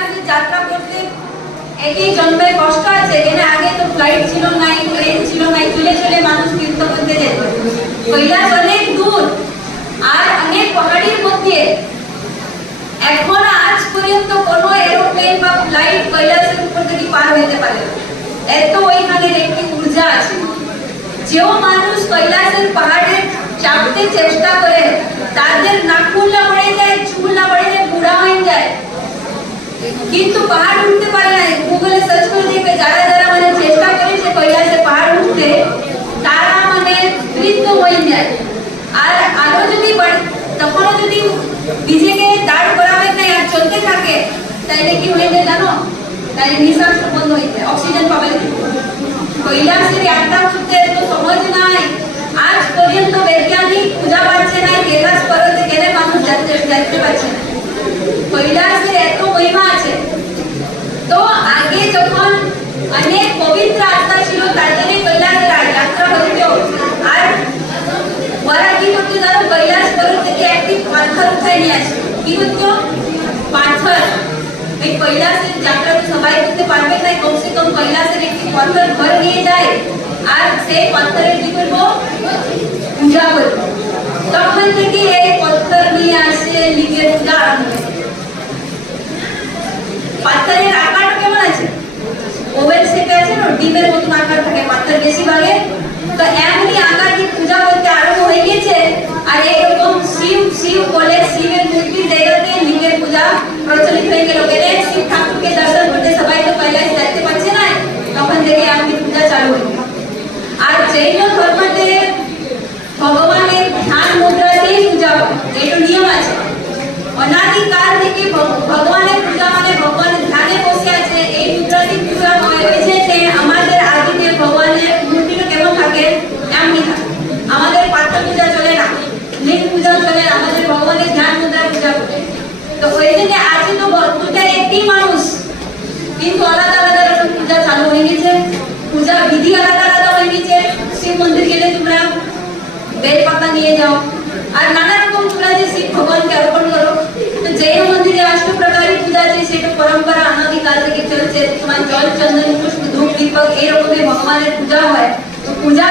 কৈলাসে যাত্রা করতে একই জন্মে কষ্ট আছে, এখানে আগে তো ফ্লাইট ছিল নাই, ট্রেন ছিল নাই, চলে চলে মানুষ তীর্থ করতে যেত। কৈলাস অনেক দূর আর অনেক পাহাড়ের মধ্যে। এখন আজ পর্যন্ত কোনো এরোপ্লেন বা ফ্লাইট কৈলাসের উপর থেকে পার হতে পারে না, এত ওইখানের একটি ঊর্জা আছে। যে মানুষ কৈলাসের পাহাড়ে চাপতে চেষ্টা করে তাদের নাকুল না পড়ে যায়, চুল না পড়ে যায়, বুড়া হয়ে যায়, কিন্তু পাহাড় উঠতে পারে না। গুগলে সার্চ করে দেখবে যারা যারা মানে চেষ্টা করেছে কৈলাসে পাহাড় উঠতে, তারা মানে বৃদ্ধ হয়ে যায়। আর আরো যদি তখনও যদি নিজেকে দাঁড় করাবে না আর চলতে থাকে, তাহলে কি হয়ে যায় জানো? তাহলে নিঃশ্বাস বন্ধ হয়ে যায়, অক্সিজেন পাবে না। কৈলাসের যাত্রা করতে এত সহজ নাই। আজ পর্যন্ত বৈজ্ঞানিক খুঁজে পাচ্ছে না কৈলাস পর্বতে কেন মানুষ যেতে পারছে না। কৈলাসের এত মহিমা আছে। তো আগে যখন অনেক পবিত্র আত্মা ছিল তার জন্য কৈলাসের যাত্রা হতো। আর ওরা কি করতো জানো? কৈলাস পর্বত থেকে একটি পাথর উঠায় নিয়ে আসতো। কি করতো? পাথর। এই কৈলাসের যাত্রা তো সবাই করতে পারবে না, কমসে কম কৈলাসের একটি পাথর ঘর নিয়ে যায় আর সেই পাথরের কি করবো? পূজা করবো। তখন থেকে এই পাথর নিয়ে আসে লিঙ্গের পূজা আরম্ভ হয়। পাথরের আকারটা কেমন আছে? ওভেল শেপে আছে না, ডিমের মতন আকার থাকে পাথর বেশিরভাগে। তো এমনই আকার দিয়ে পূজা করতে আরম্ভ হয়ে গেছে। আর এরকম শিব বলে শিবের মূর্তির জায়গাতে লিঙ্গের পূজা প্রচলিত হয়ে গেল। শিব ঠাকুরকে দর্শন করতে সবাই তো কৈলাস যেতে পারছে না, তখন থেকে এমনি পূজা চালু হয়ে গেল। আর জৈন ধর্মতে ভগবানের ধ্যান মুদ্রাতেই পূজা হয়, এটা নিয়ম আছে। অনাদিকাল থেকে ভগবানের পূজা মানে ভগবানের ধ্যানে বসে আছে, এই মুদ্রাতে পূজা হয়েছে। আমাদের আদিতে ভগবানের মূর্তিটা কেমন থাকে? এমনি থাকে। আমাদের পাত্র পূজা চলে না, লিঙ্গ পূজা চলে, আমাদের ভগবানের ধ্যান মুদ্রা পূজা করে। তো ওই জন্য আজকে তো দুটা একটি মানুষ, কিন্তু আলাদা আলাদা রকম পূজা চালু হয়ে গেছে, পূজা বিধি আলাদা আলাদা হয়ে গেছে। শিব মন্দির গেলে তোমরা বেল পাতা নিয়ে যাও আর নানা রকম তোমরা যে শিব ভগবানকে অর্পণ করো। তো জৈন মন্দিরে 8 প্রকারের পূজা আছে, সেটা পরম্পরা অনাদিকাল থেকে চলছে। তোমার জল, চন্দন, পুষ্প, ধূপ, দীপক এরকমই ভগবানের পূজা হয়। তো পূজা